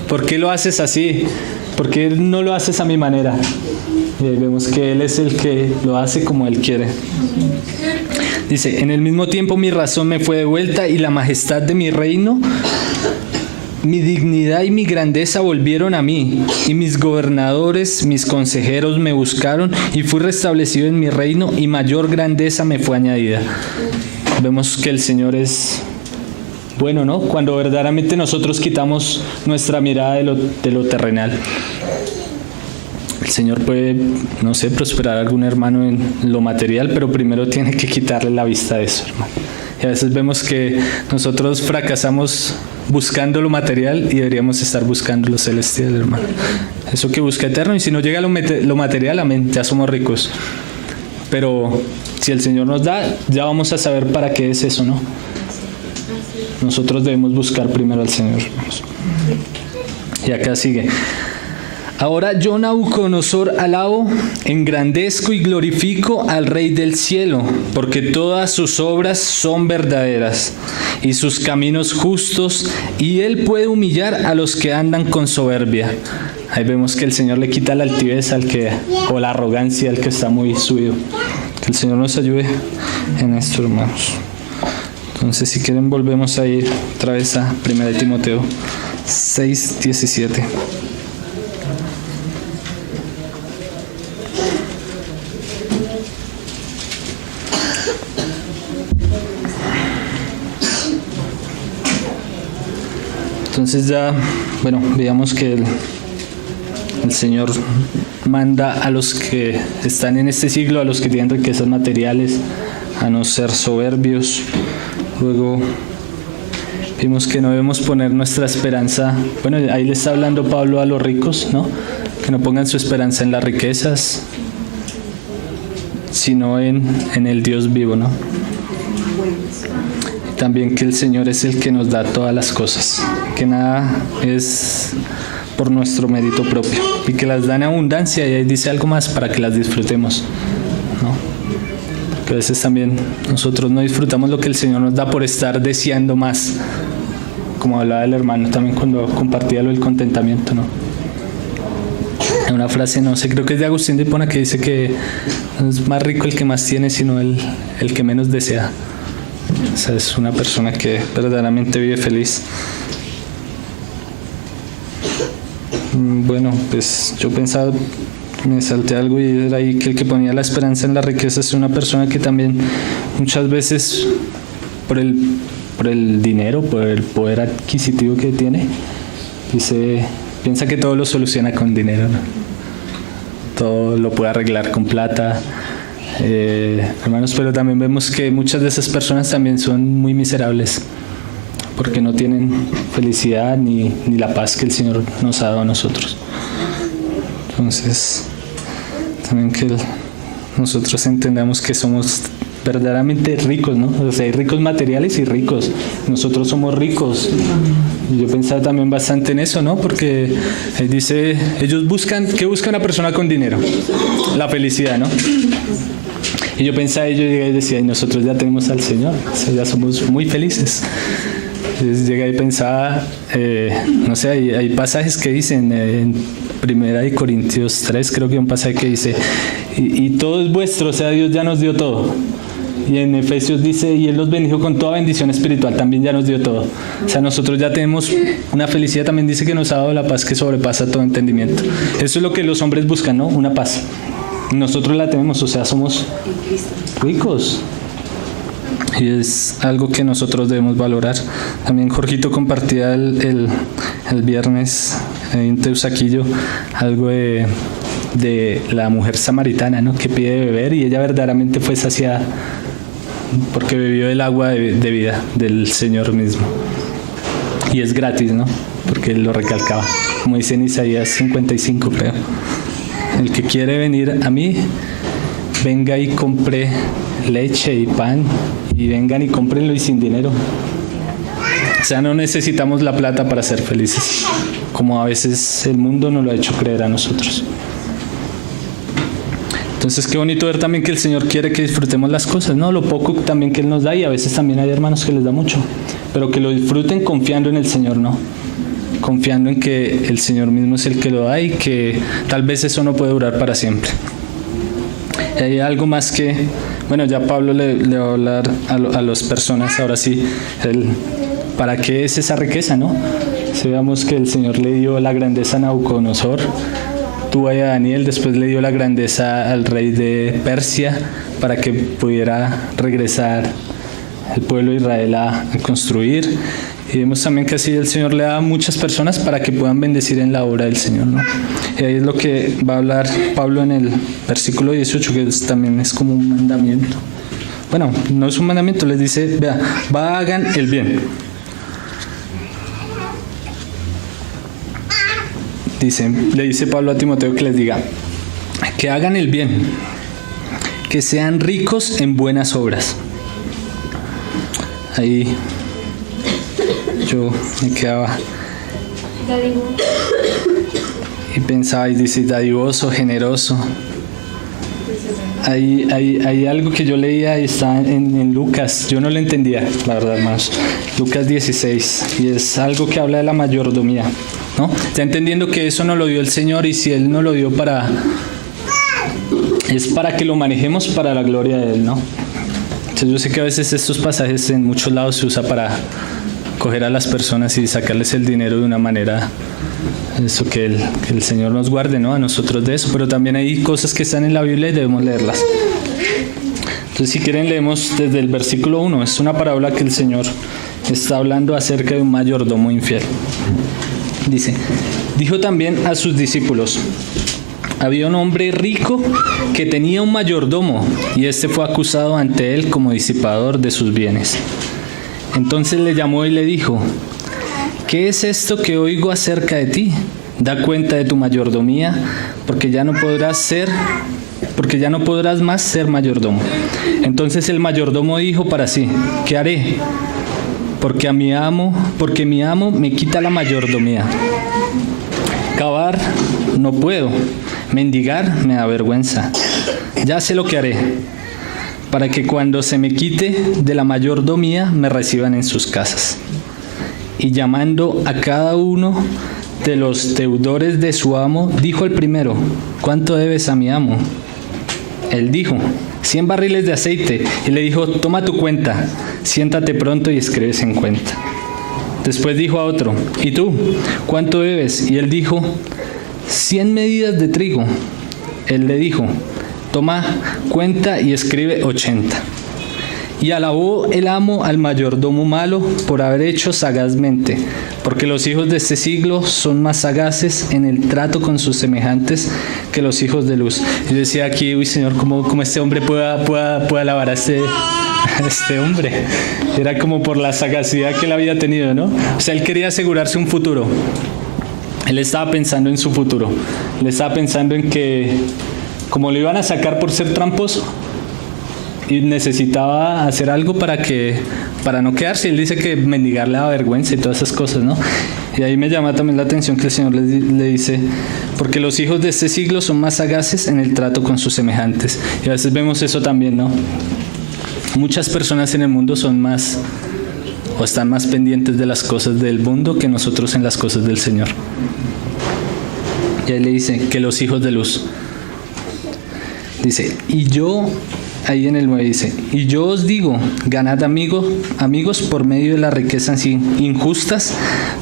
¿Por qué lo haces así? ¿Por qué no lo haces a mi manera? Y vemos que Él es el que lo hace como Él quiere. Dice, en el mismo tiempo mi razón me fue devuelta, y la majestad de mi reino Mi dignidad y mi grandeza volvieron a mí, y mis gobernadores, mis consejeros me buscaron, y fui restablecido en mi reino, y mayor grandeza me fue añadida. Vemos que el Señor es bueno, ¿no? Cuando verdaderamente nosotros quitamos nuestra mirada de lo terrenal. El Señor puede, no sé, prosperar a algún hermano en lo material, pero primero tiene que quitarle la vista de eso, hermano. Y a veces vemos que nosotros fracasamos buscando lo material y deberíamos estar buscando lo celestial, hermano. Eso que busca eterno, y si no llega lo material, amén, ya somos ricos. Pero si el Señor nos da, ya vamos a saber para qué es eso, ¿no? Nosotros debemos buscar primero al Señor, hermanos. Y acá sigue. Ahora yo, Nabucodonosor, alabo, engrandezco y glorifico al Rey del cielo, porque todas sus obras son verdaderas y sus caminos justos, y Él puede humillar a los que andan con soberbia. Ahí vemos que el Señor le quita la altivez o la arrogancia al que está muy subido. Que el Señor nos ayude en esto, hermanos. Entonces, si quieren, volvemos a ir otra vez a 1 Timoteo 6:17. Entonces ya, bueno, veamos que el Señor manda a los que están en este siglo, a los que tienen riquezas materiales, a no ser soberbios. Luego vimos que no debemos poner nuestra esperanza, bueno, ahí le está hablando Pablo a los ricos, ¿no? Que no pongan su esperanza en las riquezas, sino en el Dios vivo, ¿no? También que el Señor es el que nos da todas las cosas, que nada es por nuestro mérito propio, y que las da en abundancia, y ahí dice algo más para que las disfrutemos, ¿no? Que a veces también nosotros no disfrutamos lo que el Señor nos da por estar deseando más, como hablaba el hermano también cuando compartía lo del contentamiento, ¿no? Hay una frase, no sé, creo que es de Agustín de Hipona, que dice que no es más rico el que más tiene, sino el que menos desea. O sea, es una persona que verdaderamente vive feliz. Bueno, pues yo pensaba, me salté algo y era ahí que el que ponía la esperanza en la riqueza es una persona que también muchas veces por el dinero, por el poder adquisitivo que tiene, piensa que todo lo soluciona con dinero, ¿no? Todo lo puede arreglar con plata. Hermanos, pero también vemos que muchas de esas personas también son muy miserables porque no tienen felicidad ni la paz que el Señor nos ha dado a nosotros. Entonces, también que nosotros entendamos que somos verdaderamente ricos, ¿no? O sea, hay ricos materiales y ricos. Nosotros somos ricos. Y yo pensaba también bastante en eso, ¿no? Porque dice, ¿qué busca una persona con dinero? La felicidad, ¿no? Y yo pensaba, yo llegué y decía, y nosotros ya tenemos al Señor, o sea, ya somos muy felices. Entonces llegué y pensaba, no sé, hay pasajes que dicen, en 1 Corintios 3, creo que hay un pasaje que dice, y todo es vuestro, o sea, Dios ya nos dio todo. Y en Efesios dice, y Él los bendijo con toda bendición espiritual, también ya nos dio todo. O sea, nosotros ya tenemos una felicidad, también dice que nos ha dado la paz que sobrepasa todo entendimiento. Eso es lo que los hombres buscan, ¿no? Una paz. Nosotros la tenemos, o sea, somos ricos. Y es algo que nosotros debemos valorar. También Jorgito compartía el viernes en Teusaquillo algo de la mujer samaritana, ¿no? Que pide beber y ella verdaderamente fue saciada porque bebió el agua de vida del Señor mismo. Y es gratis, ¿no? Porque Él lo recalcaba. Como dice en Isaías 55, creo. El que quiere venir a mí, venga y compre leche y pan, y vengan y cómprenlo y sin dinero. O sea, no necesitamos la plata para ser felices, como a veces el mundo nos lo ha hecho creer a nosotros. Entonces, qué bonito ver también que el Señor quiere que disfrutemos las cosas, ¿no? Lo poco también que Él nos da, y a veces también hay hermanos que les da mucho, pero que lo disfruten confiando en el Señor, ¿no? Confiando en que el Señor mismo es el que lo da y que tal vez eso no puede durar para siempre. Y hay algo más que, bueno, ya Pablo le va a hablar a las personas, ahora sí, ¿para qué es esa riqueza, no? Sabemos que el Señor le dio la grandeza a Nabucodonosor, tuvo a Daniel, después le dio la grandeza al rey de Persia para que pudiera regresar el pueblo de Israel a construir. Y vemos también que así el Señor le da a muchas personas para que puedan bendecir en la obra del Señor, ¿no? Y ahí es lo que va a hablar Pablo en el versículo 18, que también es como un mandamiento. Bueno, no es un mandamiento, les dice, vea, hagan el bien. Le dice Pablo a Timoteo que les diga, que hagan el bien, que sean ricos en buenas obras. Ahí yo me quedaba y pensaba y dice dadivoso, generoso. Hay algo que yo leía y está en Lucas, yo no lo entendía, la verdad, hermanos. Lucas 16, y es algo que habla de la mayordomía, ¿no? Ya entendiendo que eso no lo dio el Señor, y si Él no lo dio es para que lo manejemos para la gloria de Él, ¿no? Entonces yo sé que a veces estos pasajes en muchos lados se usa para coger a las personas y sacarles el dinero de una manera, eso que el Señor nos guarde, ¿no? A nosotros de eso, pero también hay cosas que están en la Biblia y debemos leerlas. Entonces si quieren leemos desde el versículo 1, es una parábola que el Señor está hablando acerca de un mayordomo infiel. Dice, dijo también a sus discípulos, había un hombre rico que tenía un mayordomo y este fue acusado ante él como disipador de sus bienes. Entonces le llamó y le dijo, ¿qué es esto que oigo acerca de ti? Da cuenta de tu mayordomía, porque ya no podrás más ser mayordomo. Entonces el mayordomo dijo para sí, ¿qué haré? Porque mi amo me quita la mayordomía. Cavar no puedo, mendigar me da vergüenza. Ya sé lo que haré, para que cuando se me quite de la mayordomía me reciban en sus casas. Y llamando a cada uno de los deudores de su amo, dijo al primero, ¿cuánto debes a mi amo? Él dijo, 100 barriles de aceite. Y le dijo, toma tu cuenta, siéntate pronto y escribes en cuenta. Después dijo a otro, ¿y tú? ¿Cuánto debes? Y él dijo, 100 medidas de trigo. Él le dijo, toma cuenta y escribe 80. Y alabó el amo al mayordomo malo por haber hecho sagazmente, porque los hijos de este siglo son más sagaces en el trato con sus semejantes que los hijos de luz. Yo decía aquí, uy Señor, ¿cómo este hombre puede alabar a este hombre? Era como por la sagacidad que él había tenido, ¿no? O sea, él quería asegurarse un futuro. Él estaba pensando en su futuro. Él estaba pensando en que, como lo iban a sacar por ser tramposo, y necesitaba hacer algo para no quedarse. Él dice que mendigar le da vergüenza y todas esas cosas, ¿no? Y ahí me llama también la atención que el Señor le dice, porque los hijos de este siglo son más sagaces en el trato con sus semejantes. Y a veces vemos eso también, ¿no? Muchas personas en el mundo son más o están más pendientes de las cosas del mundo que nosotros en las cosas del Señor. Y ahí le dice que los hijos de luz. Dice, y yo, ahí en el 9 dice, y yo os digo, ganad amigos por medio de las riquezas injustas,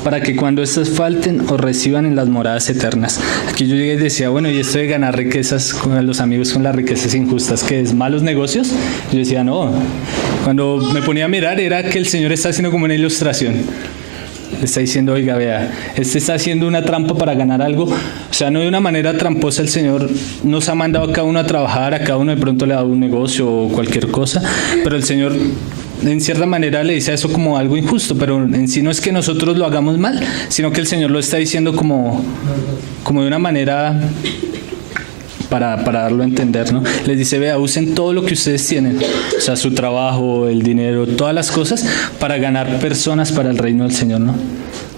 para que cuando éstas falten os reciban en las moradas eternas. Aquí yo llegué y decía, bueno, y esto de ganar riquezas con los amigos con las riquezas injustas, ¿qué es? ¿Malos negocios? Yo decía, no. Cuando me ponía a mirar era que el Señor está haciendo como una ilustración. Está diciendo, oiga, vea, está haciendo una trampa para ganar algo. O sea, no de una manera tramposa. El Señor nos ha mandado a cada uno a trabajar, a cada uno de pronto le ha dado un negocio o cualquier cosa, pero el Señor en cierta manera le dice eso como algo injusto, pero en sí no es que nosotros lo hagamos mal, sino que el Señor lo está diciendo como de una manera para darlo a entender, ¿no? Les dice, vea, usen todo lo que ustedes tienen, o sea, su trabajo, el dinero, todas las cosas, para ganar personas para el reino del Señor, ¿no?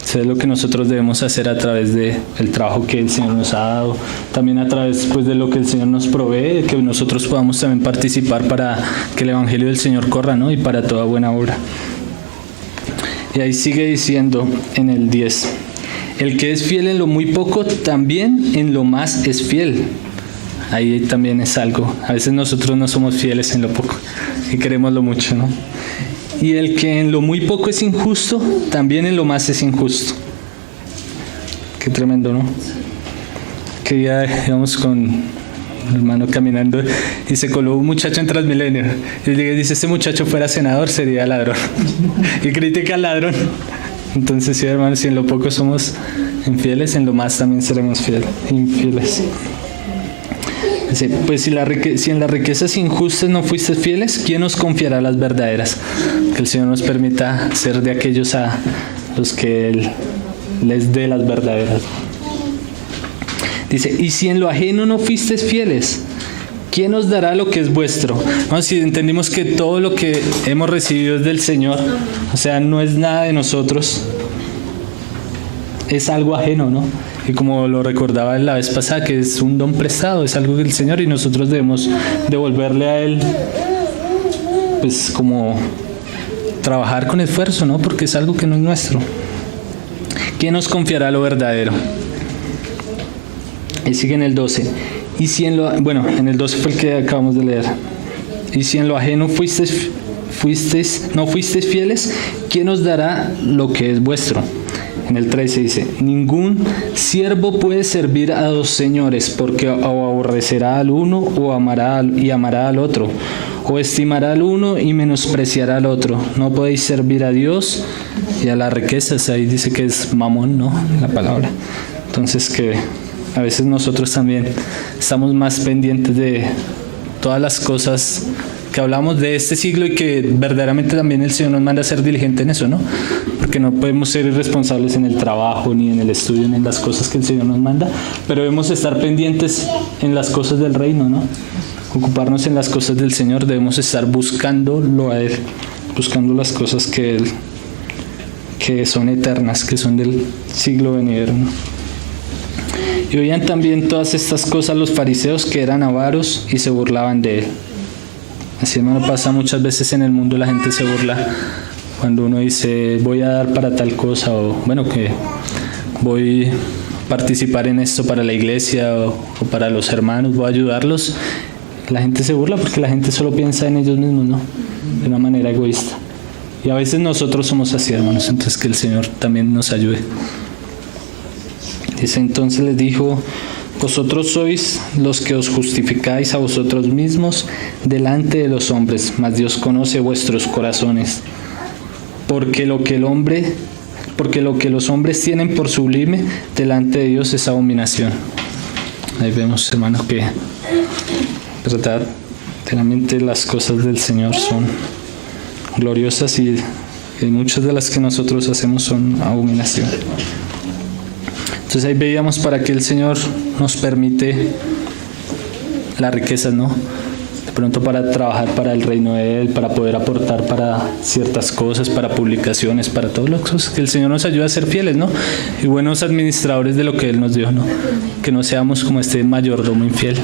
Eso es lo que nosotros debemos hacer a través del trabajo que el Señor nos ha dado, también a través pues, de lo que el Señor nos provee, que nosotros podamos también participar para que el Evangelio del Señor corra, ¿no? Y para toda buena obra. Y ahí sigue diciendo en el 10, el que es fiel en lo muy poco, también en lo más es fiel. Ahí también es algo. A veces nosotros no somos fieles en lo poco y queremos lo mucho, ¿no? Y el que en lo muy poco es injusto, también en lo más es injusto. Qué tremendo, ¿no? Que ya íbamos con un hermano caminando y se coló un muchacho en Transmilenio. Y dice, ese muchacho fuera senador, sería ladrón. Y critica al ladrón. Entonces, sí, hermanos, si en lo poco somos infieles, en lo más también seremos infieles. Dice, pues si en las riquezas injustas no fuiste fieles, ¿quién os confiará las verdaderas? Que el Señor nos permita ser de aquellos a los que Él les dé las verdaderas. Dice, y si en lo ajeno no fuisteis fieles, ¿quién os dará lo que es vuestro? No, si entendimos que todo lo que hemos recibido es del Señor, o sea, no es nada de nosotros, es algo ajeno, ¿no? Y como lo recordaba la vez pasada, que es un don prestado, es algo del Señor y nosotros debemos devolverle a Él, pues como trabajar con esfuerzo, ¿no? Porque es algo que no es nuestro. ¿Quién nos confiará lo verdadero? Y sigue en el 12. Y si en lo, bueno, en el 12 fue el que acabamos de leer. Y si en lo ajeno no fuisteis fieles, ¿quién os dará lo que es vuestro? En el 13 dice, ningún siervo puede servir a dos señores, porque o aborrecerá al uno o amará al otro, o estimará al uno y menospreciará al otro. No podéis servir a Dios y a las riquezas. Ahí dice que es mamón, ¿no? La palabra. Entonces que a veces nosotros también estamos más pendientes de todas las cosas que hablamos de este siglo y que verdaderamente también el Señor nos manda a ser diligente en eso, ¿no? Porque no podemos ser irresponsables en el trabajo, ni en el estudio, ni en las cosas que el Señor nos manda, pero debemos estar pendientes en las cosas del reino, ¿no? Ocuparnos en las cosas del Señor, debemos estar buscándolo a Él, buscando las cosas que son eternas, que son del siglo venidero, ¿no? Y oían también todas estas cosas los fariseos, que eran avaros, y se burlaban de Él. Así, hermano, pasa muchas veces en el mundo, la gente se burla cuando uno dice voy a dar para tal cosa, o bueno, que voy a participar en esto para la iglesia o para los hermanos, voy a ayudarlos. La gente se burla porque la gente solo piensa en ellos mismos, ¿no? De una manera egoísta. Y a veces nosotros somos así, hermanos, entonces que el Señor también nos ayude. Dice, entonces les dijo, vosotros sois los que os justificáis a vosotros mismos delante de los hombres, mas Dios conoce vuestros corazones. Porque lo que los hombres tienen por sublime delante de Dios es abominación. Ahí vemos, hermanos, que verdaderamente las cosas del Señor son gloriosas y muchas de las que nosotros hacemos son abominación. Entonces ahí veíamos para qué el Señor nos permite las riquezas, ¿no? De pronto para trabajar para el reino de Él, para poder aportar para ciertas cosas, para publicaciones, para todas las cosas, que el Señor nos ayude a ser fieles, ¿no? Y buenos administradores de lo que Él nos dio, ¿no? Que no seamos como este mayordomo infiel,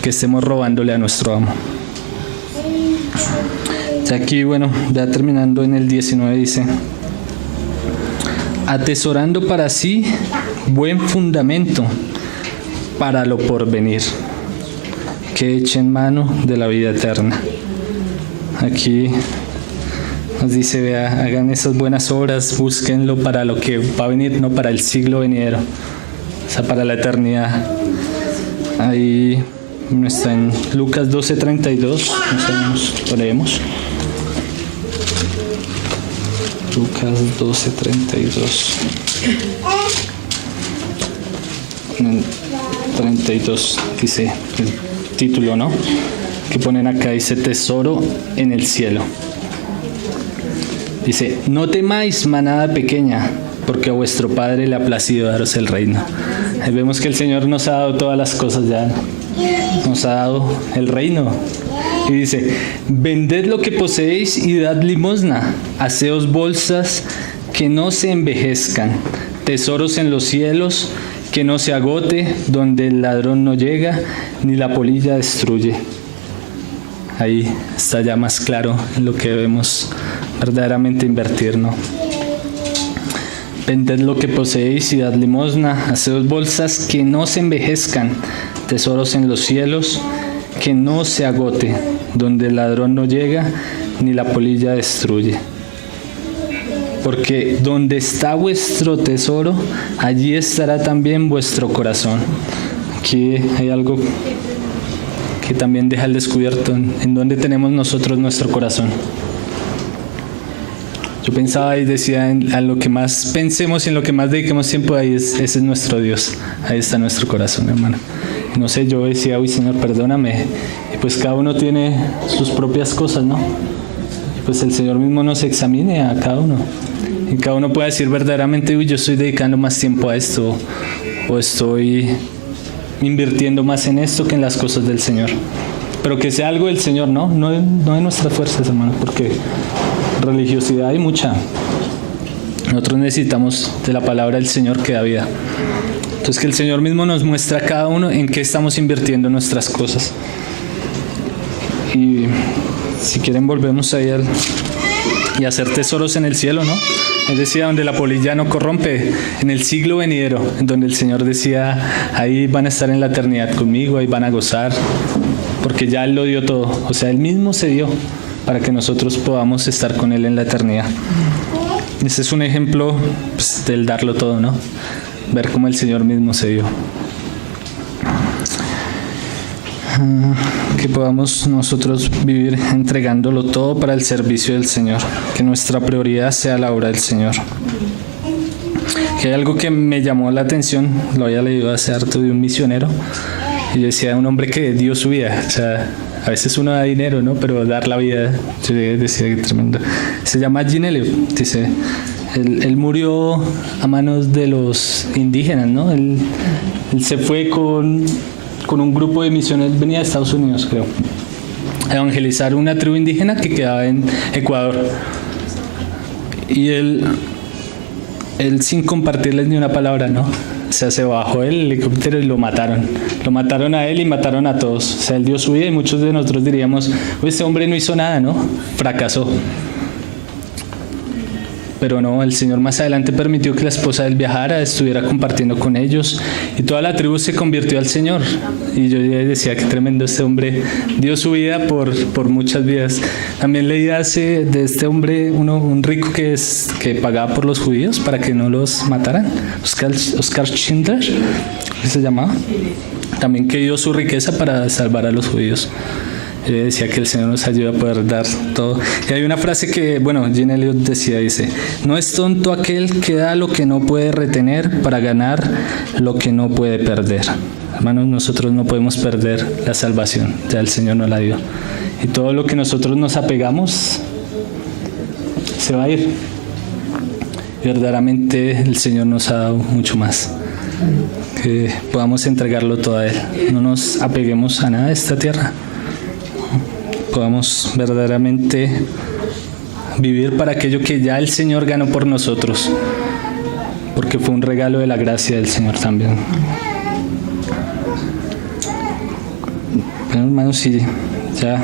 que estemos robándole a nuestro amo. Y aquí, bueno, ya terminando en el 19 dice, atesorando para sí buen fundamento para lo porvenir, que echen mano de la vida eterna. Aquí nos dice, vea, hagan esas buenas obras, búsquenlo para lo que va a venir, no para el siglo venidero, o sea, para la eternidad. Ahí está en Lucas 12:32, lo leemos. Lucas 12:32. 32 dice el título, ¿no? Que ponen acá, dice tesoro en el cielo. Dice, no temáis, manada pequeña, porque a vuestro Padre le ha placido daros el reino. Ahí vemos que el Señor nos ha dado todas las cosas ya, nos ha dado el reino. Y dice, vended lo que poseéis y dad limosna, haceos bolsas que no se envejezcan, tesoros en los cielos, que no se agote, donde el ladrón no llega, ni la polilla destruye. Ahí está ya más claro en lo que debemos verdaderamente invertir, ¿no? Vended lo que poseéis y dad limosna, haceos bolsas que no se envejezcan, tesoros en los cielos, que no se agote, donde el ladrón no llega, ni la polilla destruye. porque donde está vuestro tesoro, allí estará también vuestro corazón. Aquí hay algo que también deja al descubierto, en dónde tenemos nosotros nuestro corazón. Yo pensaba y decía, a lo que más pensemos y en lo que más dediquemos tiempo, ese es nuestro Dios, ahí está nuestro corazón, hermano. No sé, yo decía, uy, Señor, perdóname. Y pues cada uno tiene sus propias cosas, ¿no? Y pues el Señor mismo nos examine a cada uno. Y cada uno puede decir verdaderamente, uy, yo estoy dedicando más tiempo a esto, o estoy invirtiendo más en esto que en las cosas del Señor. Pero que sea algo del Señor, ¿no? No de nuestras fuerzas, hermano, porque religiosidad hay mucha. Nosotros necesitamos de la palabra del Señor que da vida. Entonces que el Señor mismo nos muestra a cada uno en qué estamos invirtiendo nuestras cosas. Y si quieren volvemos ahí y hacer tesoros en el cielo, ¿no? Él decía, donde la polilla no corrompe, en el siglo venidero, en donde el Señor decía, ahí van a estar en la eternidad conmigo, ahí van a gozar, porque ya Él lo dio todo. O sea, Él mismo se dio para que nosotros podamos estar con Él en la eternidad. Ese es un ejemplo, pues, del darlo todo, ¿no? Ver cómo el Señor mismo se dio. Que podamos nosotros vivir entregándolo todo para el servicio del Señor. Que nuestra prioridad sea la obra del Señor. Que hay algo que me llamó la atención, lo había leído hace harto de un misionero, y decía, un hombre que dio su vida. O sea, a veces uno da dinero, ¿no? Pero dar la vida, yo decía, qué tremendo. Se llama Jean Elliott, dice. Él murió a manos de los indígenas, ¿no? Él se fue con un grupo de misioneros, venía de Estados Unidos, creo, a evangelizar una tribu indígena que quedaba en Ecuador. Y él sin compartirles ni una palabra, ¿no? O sea, se bajó el helicóptero y lo mataron. Lo mataron a él y mataron a todos. O sea, él dio su vida y muchos de nosotros diríamos, este hombre no hizo nada, ¿no? Fracasó. Pero no, el Señor más adelante permitió que la esposa de él viajara, estuviera compartiendo con ellos y toda la tribu se convirtió al Señor. Y yo decía, qué tremendo, este hombre dio su vida por muchas vidas. También leí de este hombre, un rico que pagaba por los judíos para que no los mataran, Oscar Schindler, ¿qué se llamaba? También que dio su riqueza para salvar a los judíos. Yo decía que el Señor nos ayuda a poder dar todo. Y hay una frase que, Jean Elliott dice, no es tonto aquel que da lo que no puede retener para ganar lo que no puede perder. Hermanos, nosotros no podemos perder la salvación, ya el Señor nos la dio. Y todo lo que nosotros nos apegamos se va a ir. Verdaderamente el Señor nos ha dado mucho más. Que podamos entregarlo todo a Él. No nos apeguemos a nada de esta tierra. Podamos verdaderamente vivir para aquello que ya el Señor ganó por nosotros, porque fue un regalo de la gracia del Señor también. Bueno, hermanos, sí, ya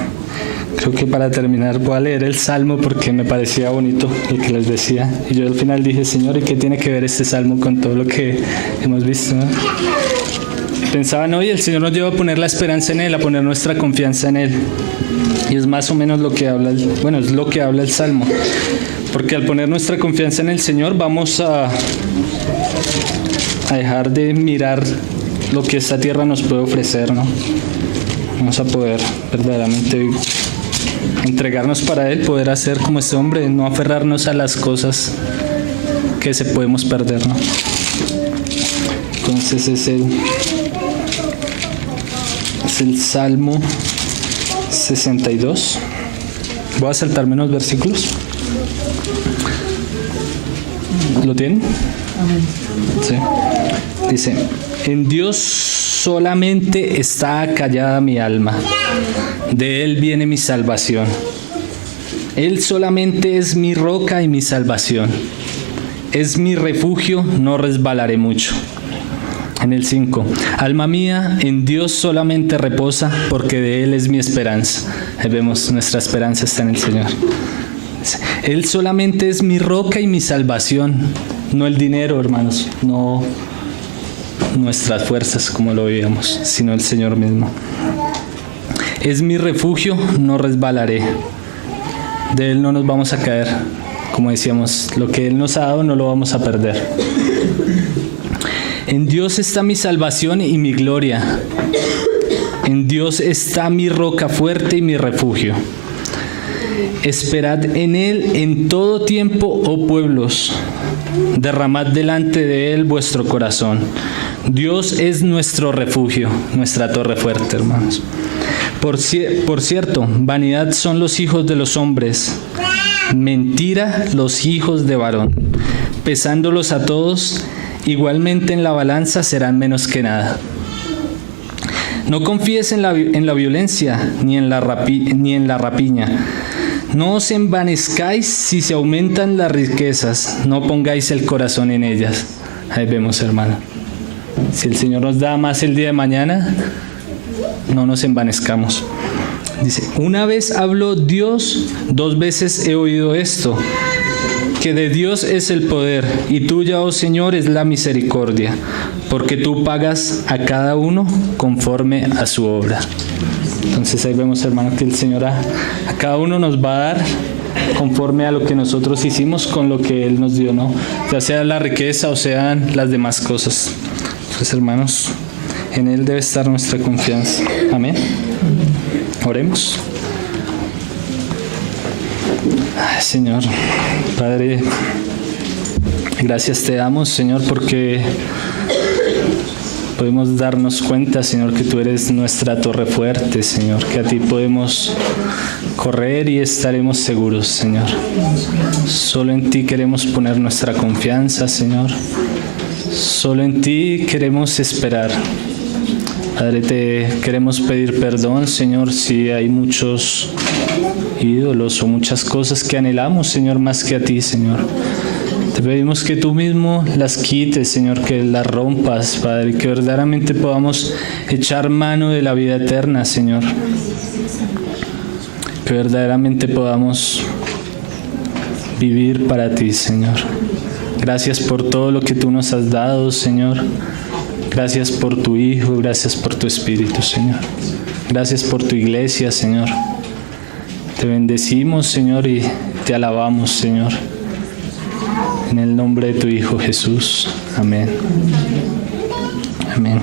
creo que para terminar voy a leer el Salmo porque me parecía bonito el que les decía. Y yo al final dije, Señor, ¿y qué tiene que ver este Salmo con todo lo que hemos visto, ¿no? Pensaba, no, y el Señor nos lleva a poner la esperanza en Él, a poner nuestra confianza en Él. Y es más o menos lo que habla es lo que habla el Salmo. Porque al poner nuestra confianza en el Señor vamos a dejar de mirar lo que esta tierra nos puede ofrecer, ¿no? Vamos a poder verdaderamente entregarnos para Él, poder hacer como este hombre, no aferrarnos a las cosas que se podemos perder, ¿no? Entonces es el Salmo 62. Voy a saltarme unos versículos. ¿Lo tienen? Sí. Dice, en Dios solamente está callada mi alma, de Él viene mi salvación. Él solamente es mi roca y mi salvación. Es mi refugio, no resbalaré mucho. En el 5, alma mía, en Dios solamente reposa, porque de Él es mi esperanza. Ahí vemos, nuestra esperanza está en el Señor. Él solamente es mi roca y mi salvación, no el dinero, hermanos, no nuestras fuerzas como lo vivíamos, sino el Señor mismo. Es mi refugio, no resbalaré. De Él no nos vamos a caer. como decíamos, lo que Él nos ha dado no lo vamos a perder. En Dios está mi salvación y mi gloria. En Dios está mi roca fuerte y mi refugio. Esperad en Él en todo tiempo, oh pueblos. Derramad delante de Él vuestro corazón. Dios es nuestro refugio, nuestra torre fuerte, hermanos. Por cierto, vanidad son los hijos de los hombres, mentira los hijos de varón. Pesándolos a todos, igualmente en la balanza serán menos que nada. No confíes en la violencia ni en la rapiña. No os envanezcáis si se aumentan las riquezas, no pongáis el corazón en ellas. Ahí vemos, hermano. Si el Señor nos da más el día de mañana, no nos envanezcamos. Dice, una vez habló Dios, 2 veces he oído esto, que de Dios es el poder, y tuya, oh Señor, es la misericordia, porque tú pagas a cada uno conforme a su obra. Entonces ahí vemos, hermano, que el Señor a cada uno nos va a dar conforme a lo que nosotros hicimos con lo que Él nos dio, ¿no? Ya sea la riqueza o sean las demás cosas. Entonces, hermanos, en Él debe estar nuestra confianza. Amén. Oremos. Ay, Señor, Padre, gracias te damos, Señor, porque podemos darnos cuenta, Señor, que tú eres nuestra torre fuerte, Señor, que a ti podemos correr y estaremos seguros, Señor. Solo en ti queremos poner nuestra confianza, Señor. Solo en ti queremos esperar. Padre, te queremos pedir perdón, Señor, si hay muchos ídolos o muchas cosas que anhelamos, Señor, más que a ti, Señor. Te pedimos que tú mismo las quites, Señor, que las rompas, Padre, que verdaderamente podamos echar mano de la vida eterna, Señor. Que verdaderamente podamos vivir para ti, Señor. Gracias por todo lo que tú nos has dado, Señor. Gracias por tu Hijo, gracias por tu Espíritu, Señor. Gracias por tu iglesia, Señor. Te bendecimos, Señor, y te alabamos, Señor. En el nombre de tu Hijo Jesús. Amén. Amén.